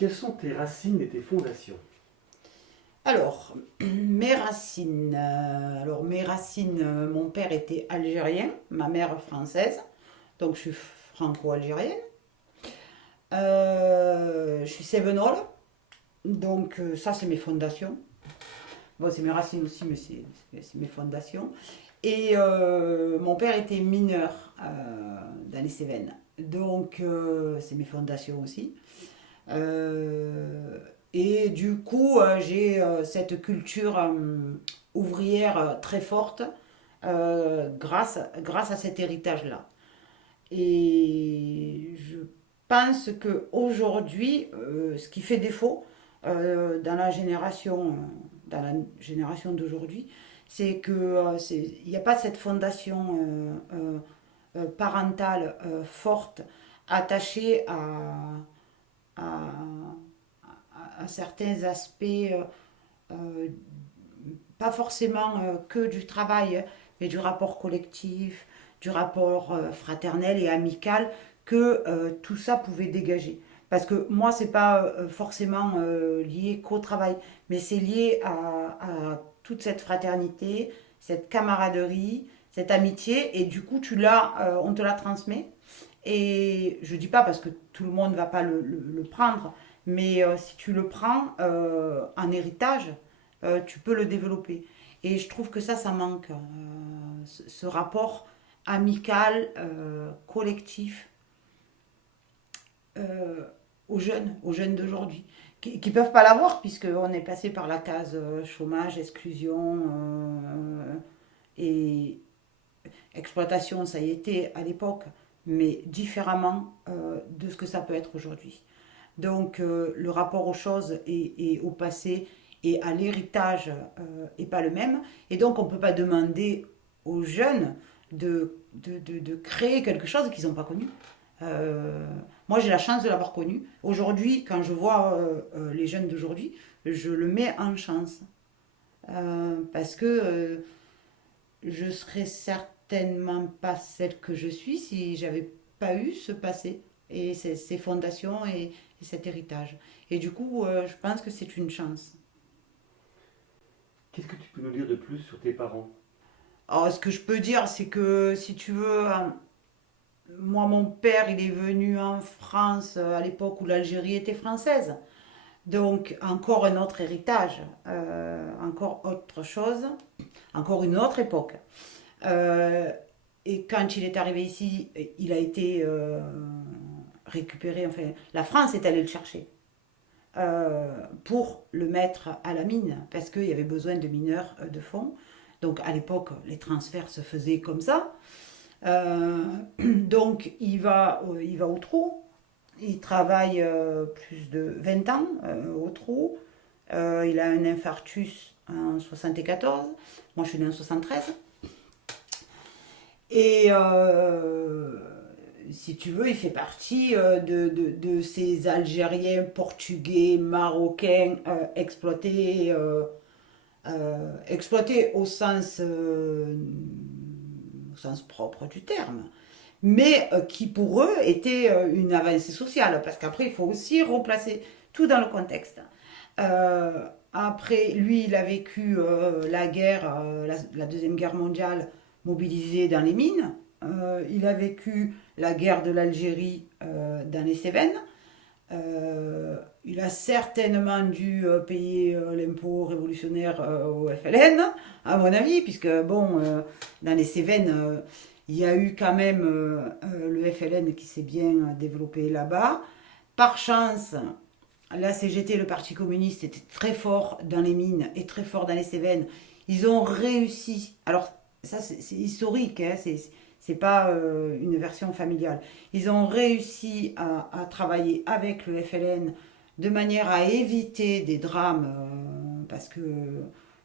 Quelles sont tes racines et tes fondations? Alors, mes racines. Mon père était algérien, ma mère française, donc je suis franco-algérienne. Je suis sévenole, donc ça c'est mes fondations. Bon, c'est mes racines aussi, mais c'est mes fondations. Et mon père était mineur dans les Cévennes, donc c'est mes fondations aussi. Euh, et du coup, j'ai cette culture ouvrière très forte grâce à cet héritage-là. Et je pense qu'aujourd'hui, ce qui fait défaut dans la génération d'aujourd'hui, c'est que il n'y a pas cette fondation parentale forte attachée à, à certains aspects, euh, pas forcément que du travail, mais du rapport collectif, du rapport fraternel et amical que tout ça pouvait dégager. Parce que moi, c'est pas forcément lié qu'au travail, mais c'est lié à toute cette fraternité, cette camaraderie, cette amitié, et du coup, on te la transmet. Et je dis pas parce que tout le monde ne va pas le prendre, mais si tu le prends en héritage, tu peux le développer. Et je trouve que ça manque, ce rapport amical, collectif euh, aux jeunes d'aujourd'hui, qui ne peuvent pas l'avoir, puisqu'on est passé par la case chômage, exclusion et exploitation, ça y était à l'époque, mais différemment de ce que ça peut être aujourd'hui. Donc le rapport aux choses et au passé et à l'héritage n'est pas le même. Et donc on ne peut pas demander aux jeunes de créer quelque chose qu'ils n'ont pas connu. Euh, Moi j'ai la chance de l'avoir connu. Aujourd'hui, quand je vois les jeunes d'aujourd'hui, je le mets en chance. Parce que je serais certainement pas celle que je suis si j'avais pas eu ce passé et ces fondations et cet héritage. Et du coup, je pense que c'est une chance. Qu'est-ce que tu peux nous dire de plus sur tes parents? Alors, ce que je peux dire, c'est que si tu veux, moi, mon père, il est venu en France à l'époque où l'Algérie était française. Donc, encore un autre héritage, encore autre chose, encore une autre époque. Euh, et quand il est arrivé ici, il a été récupéré, enfin, la France est allée le chercher pour le mettre à la mine, parce qu'il y avait besoin de mineurs de fonds. Donc à l'époque, les transferts se faisaient comme ça. Donc il va au trou, il travaille plus de 20 ans au trou. Il a un infarctus en 74. Moi, je suis née en 73. Et si tu veux, il fait partie de ces Algériens, Portugais, Marocains exploités au sens propre du terme, mais qui pour eux était une avancée sociale, parce qu'après, il faut aussi replacer tout dans le contexte. Après, lui, il a vécu la guerre, la Deuxième Guerre mondiale, mobilisé dans les mines. Il a vécu la guerre de l'Algérie dans les Cévennes. Il a certainement dû payer l'impôt révolutionnaire au FLN, à mon avis, puisque, bon, dans les Cévennes, il y a eu quand même le FLN qui s'est bien développé là-bas. Par chance, la CGT, le Parti communiste, était très fort dans les mines et très fort dans les Cévennes. Ils ont réussi. Alors, ça, c'est historique, hein, c'est pas une version familiale. Ils ont réussi à travailler avec le FLN de manière à éviter des drames, parce que,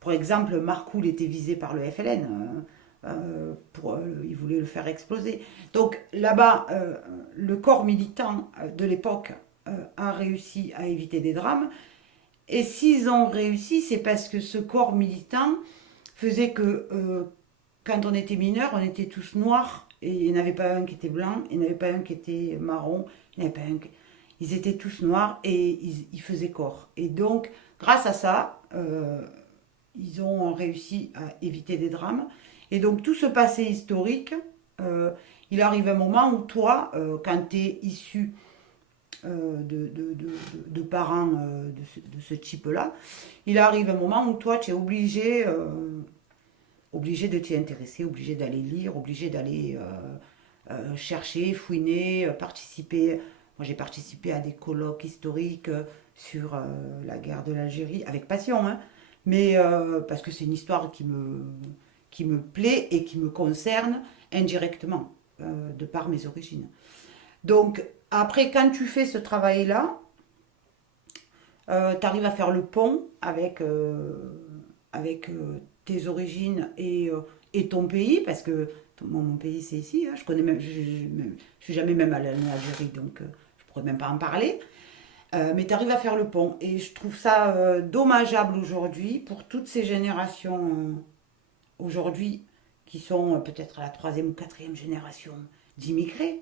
par exemple, Marcoule était visé par le FLN. Ils voulaient le faire exploser. Donc là-bas, le corps militant de l'époque a réussi à éviter des drames. Et s'ils ont réussi, c'est parce que ce corps militant faisait que quand on était mineur, on était tous noirs. Et il n'y en avait pas un qui était blanc, il n'y en avait pas un qui était marron, il n'y en avait pas un qui... ils étaient tous noirs et ils faisaient corps. Et donc, grâce à ça, ils ont réussi à éviter des drames. Et donc, tout ce passé historique, euh, il arrive un moment où toi, quand tu es issu de parents de ce type-là, il arrive un moment où toi, tu es obligé de t'y intéresser, obligé d'aller lire, obligé d'aller chercher, fouiner, participer. Moi, j'ai participé à des colloques historiques sur la guerre de l'Algérie, avec passion, hein, mais parce que c'est une histoire qui me plaît et qui me concerne indirectement, de par mes origines. Donc, après, quand tu fais ce travail-là, tu arrives à faire le pont avec tes origines et ton pays, parce que mon pays c'est ici, hein, je connais même, je suis jamais même allée en Algérie, donc je pourrais même pas en parler. Mais tu arrives à faire le pont, et je trouve ça dommageable aujourd'hui pour toutes ces générations aujourd'hui qui sont peut-être à la troisième ou quatrième génération d'immigrés,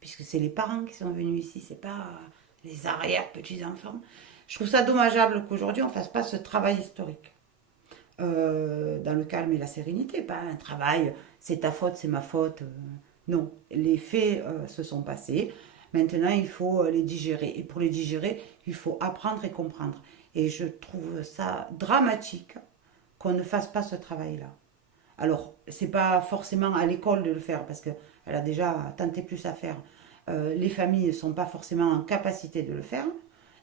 puisque c'est les parents qui sont venus ici, c'est pas les arrière-petits-enfants. Je trouve ça dommageable qu'aujourd'hui on ne fasse pas ce travail historique. Dans le calme et la sérénité, pas un travail, c'est ta faute, c'est ma faute. Non, les faits se sont passés. Maintenant, il faut les digérer. Et pour les digérer, il faut apprendre et comprendre. Et je trouve ça dramatique qu'on ne fasse pas ce travail-là. Alors, c'est pas forcément à l'école de le faire, parce qu'elle a déjà tenté plus à faire. Les familles ne sont pas forcément en capacité de le faire,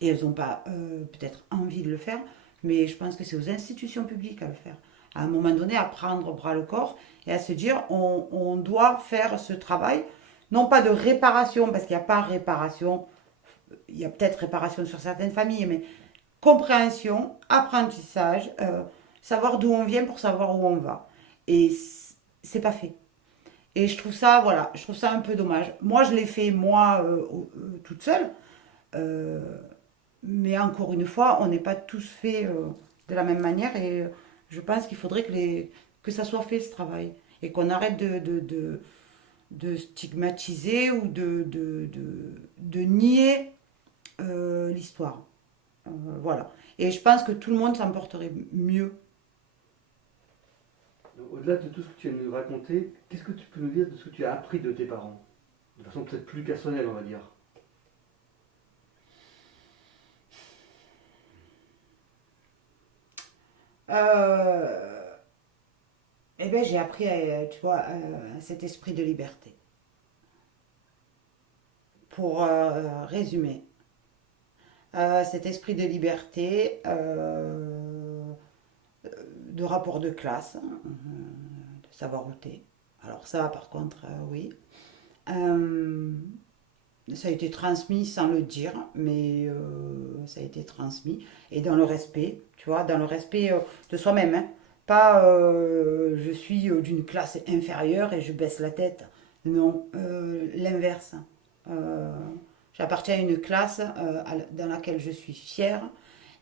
et elles n'ont pas peut-être envie de le faire, mais je pense que c'est aux institutions publiques à le faire. À un moment donné, à prendre bras le corps et à se dire on doit faire ce travail, non pas de réparation, parce qu'il n'y a pas réparation, il y a peut-être réparation sur certaines familles, mais compréhension, apprentissage, savoir d'où on vient pour savoir où on va. Et c'est pas fait. Et je trouve ça, voilà, je trouve ça un peu dommage. Moi, je l'ai fait, moi, toute seule. Euh, mais encore une fois, on n'est pas tous faits de la même manière. Et je pense qu'il faudrait que ça soit fait, ce travail. Et qu'on arrête de stigmatiser ou de nier l'histoire. Voilà. Et je pense que tout le monde s'en porterait mieux. Donc, au-delà de tout ce que tu viens de nous raconter, qu'est-ce que tu peux nous dire de ce que tu as appris de tes parents? De façon peut-être plus personnelle, on va dire. Euh, eh ben, j'ai appris, tu vois, cet esprit de liberté. Pour résumer, cet esprit de liberté, de rapport de classe, de savoir où t'es. Alors ça, par contre, oui. Euh, Ça a été transmis sans le dire, mais ça a été transmis. Et dans le respect, tu vois, dans le respect de soi-même, hein. Pas je suis d'une classe inférieure et je baisse la tête. Non, l'inverse. Euh, J'appartiens à une classe dans laquelle je suis fière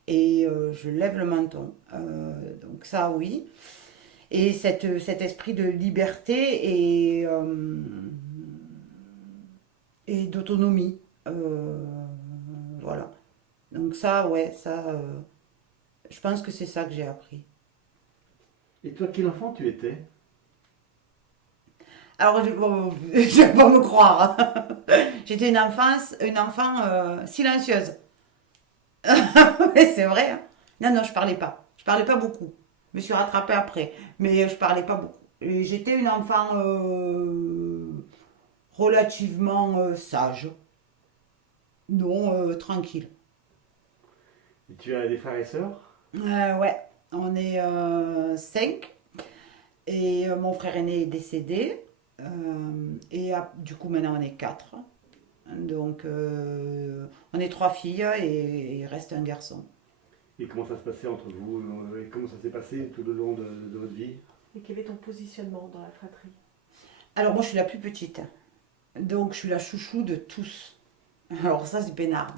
et je lève le menton. Donc ça, oui. Et cet esprit de liberté et d'autonomie. Voilà. Donc ça, ouais, ça, je pense que c'est ça que j'ai appris. Et toi, quel enfant tu étais? Alors, bon, je vais pas me croire. J'étais une enfant silencieuse. Mais c'est vrai, hein. Non, non, je parlais pas. Je parlais pas beaucoup. Je me suis rattrapée après, mais je parlais pas beaucoup. Et j'étais une enfant relativement sage, non tranquille. Et tu as des frères et sœurs? Ouais, on est cinq et mon frère aîné est décédé. Du coup, maintenant, on est quatre. Donc, on est trois filles et il reste un garçon. Et comment ça se passait entre vous? Et comment ça s'est passé tout le long de votre vie? Et quel est ton positionnement dans la fratrie? Alors, moi, je suis la plus petite. Donc, je suis la chouchou de tous. Alors, ça, c'est peinard.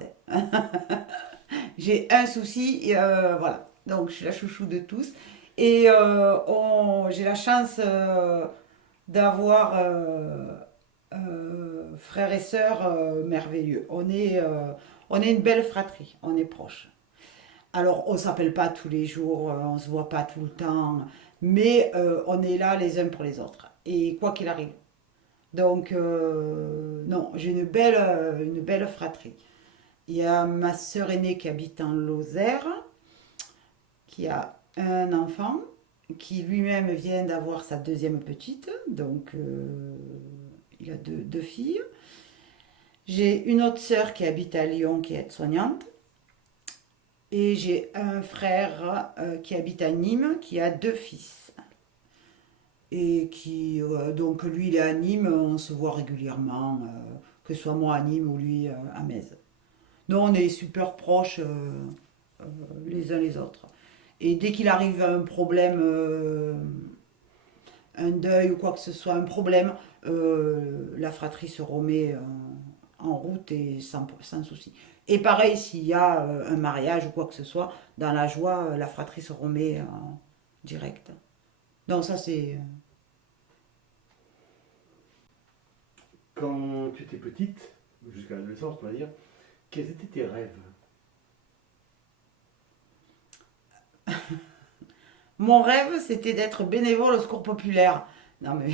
J'ai un souci, voilà. Donc, je suis la chouchou de tous. Et j'ai la chance d'avoir frères et sœurs merveilleux. On est une belle fratrie, on est proches. Alors, on s'appelle pas tous les jours, on se voit pas tout le temps, mais on est là les uns pour les autres. Et quoi qu'il arrive. Donc, non, j'ai une belle fratrie. Il y a ma sœur aînée qui habite en Lozère, qui a un enfant, qui lui-même vient d'avoir sa deuxième petite, donc il a deux filles. J'ai une autre sœur qui habite à Lyon, qui est aide-soignante. Et j'ai un frère qui habite à Nîmes, qui a deux fils. Et qui, donc lui, il est à Nîmes, on se voit régulièrement, que ce soit moi à Nîmes ou lui à Metz. Non, on est super proches les uns les autres. Et dès qu'il arrive un problème, un deuil ou quoi que ce soit, un problème, la fratrie se remet en route et sans souci. Et pareil, s'il y a un mariage ou quoi que ce soit, dans la joie, la fratrie se remet en direct. Donc ça c'est... Quand tu étais petite, jusqu'à l'adolescence, on va dire, quels étaient tes rêves? Mon rêve, c'était d'être bénévole au Secours populaire. Non mais,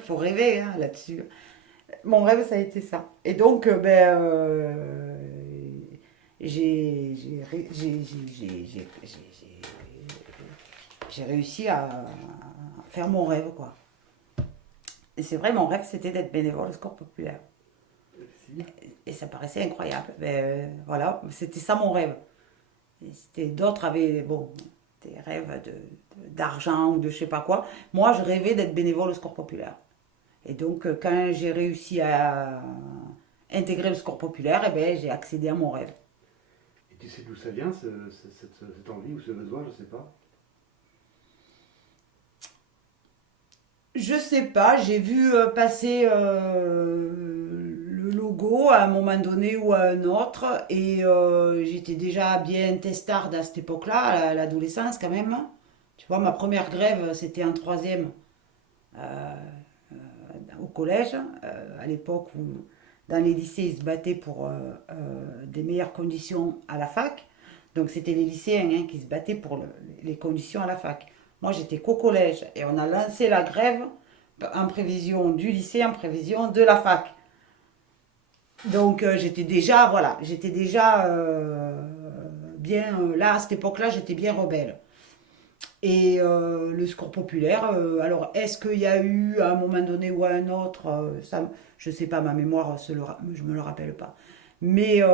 faut rêver hein, là-dessus. Mon rêve, ça a été ça. Et donc, j'ai réussi à faire mon rêve, quoi. Et c'est vrai, mon rêve, c'était d'être bénévole au Secours populaire. Si. Et ça paraissait incroyable. Voilà, c'était ça mon rêve. D'autres avaient, bon, des rêves d'argent ou de je sais pas quoi. Moi, je rêvais d'être bénévole au Secours populaire. Et donc, quand j'ai réussi à intégrer le Secours populaire, eh ben, j'ai accédé à mon rêve. Et tu sais d'où ça vient, cette envie ou ce besoin, je sais pas. Je sais pas, j'ai vu passer le logo à un moment donné ou à un autre, et j'étais déjà bien testarde à cette époque-là, à l'adolescence quand même. Tu vois, ma première grève, c'était en troisième euh, au collège, à l'époque où dans les lycées, ils se battaient pour des meilleures conditions à la fac. Donc c'était les lycéens hein, qui se battaient pour les conditions à la fac. Moi, j'étais qu'au collège et on a lancé la grève en prévision du lycée, en prévision de la fac. Donc j'étais déjà bien, là, à cette époque-là, j'étais bien rebelle. Et le Secours populaire, alors est-ce qu'il y a eu à un moment donné ou à un autre, ça, je ne sais pas, ma mémoire, je me le rappelle pas. Mais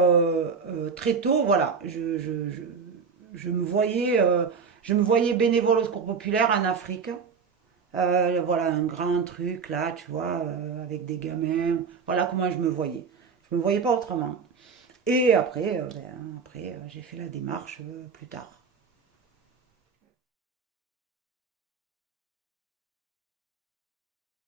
très tôt, voilà, je me voyais bénévole au Secours populaire en Afrique. Voilà, un grand truc là, tu vois, avec des gamins. Voilà comment je me voyais. Je me voyais pas autrement. Et après, j'ai fait la démarche plus tard.